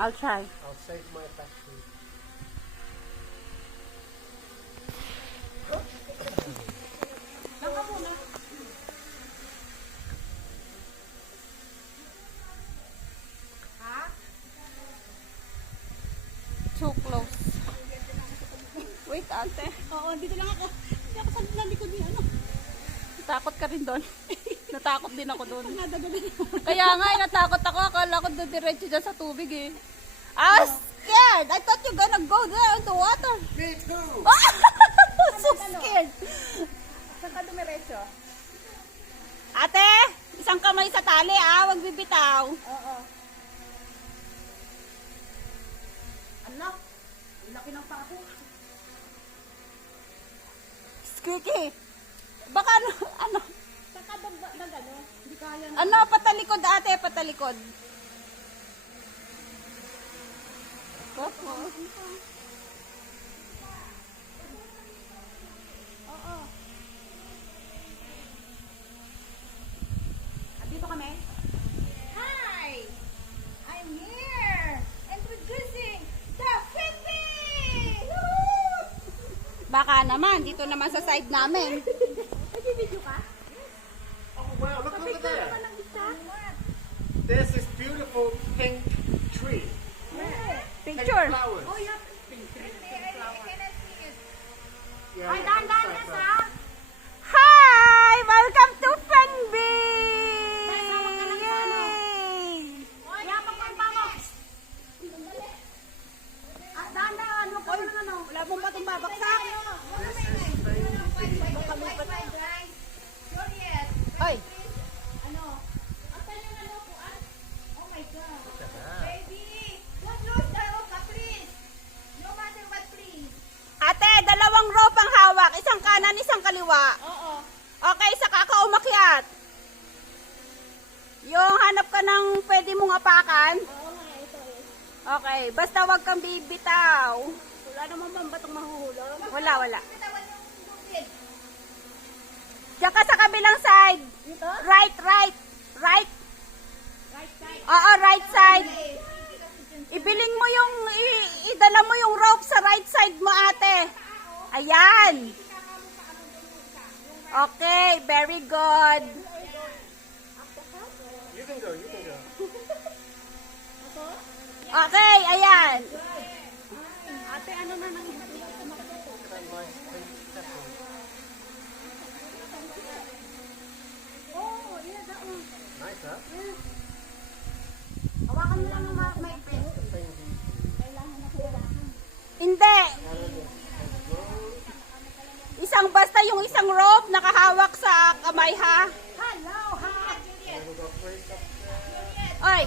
I'll try. I'll save my battery. Lang ka muna. Ha? Too close. Wait, ate. Oo, dito lang ako. Hindi ako sa nalikod ni ano. Natakot ka rin doon. Natakot din ako doon. Nadagalan ako. Kaya nga, natakot ako. Akala ko diretso dyan sa tubig eh. I was scared. I thought you're gonna go there in the water. Me too! So scared. Saan ka dumiretso? Ate, isang kamay sa tali wag bibitaw. Oo. Anak, ang laki ng pako. Squeaky. Baka ano, Saan ka ano? Hindi kaya na. ano, patalikod ate, patalikod. Opo. Oo. Dito kami. Hi! I'm here! Introducing the Philippines! Woo! Baka naman, dito naman sa side namin. Nag-video ka? Oh wow, look over Picture there! naman ng isa. There's this beautiful pink tree. Pink Picture. flowers. Oh, yeah. Yeah, Ay, yeah, dahan-dahan it's na like sa. Hi! Welcome to Fenby! Tawag ka lang sa ano. Yay! Yapak mo yung pamo. Ah, dahan-dahan. Huwag ka lang ano. Wala mong batong babaksak. This is Fenby. Oy, Ano? Asan yung ano po? Oh my God. Baby, don't lose the rope, please. No matter what, please. ate, dalawang rope ang hawak. Isang kanan, isang kaliwa. Oo. Okay, saka ka umakyat. Yung hanap ka ng pwede mong apakan. Oo nga, ito eh. Okay, basta wag kang bibitaw. Wala naman bang batong mahuhulog? Wala, wala. Bitawan yung bukid. Diyan ka sa kabilang side. Dito? Right, right. Right. Right side. Oo, right side. Ibiling mo yung, idala mo yung rope sa right side mo, ate. Ayan. Okay, very good. You can go, you can go. Okay, ayan. Ate, ano na nang Oh, yeah, that one. Nice, huh? Hawakan mo lang ng maigpit. Fenby. Kailangan na hawakan. Hindi. Isang basta yung isang rope nakahawak sa kamay ha. Hello, hi. We'll go first up there. Oy,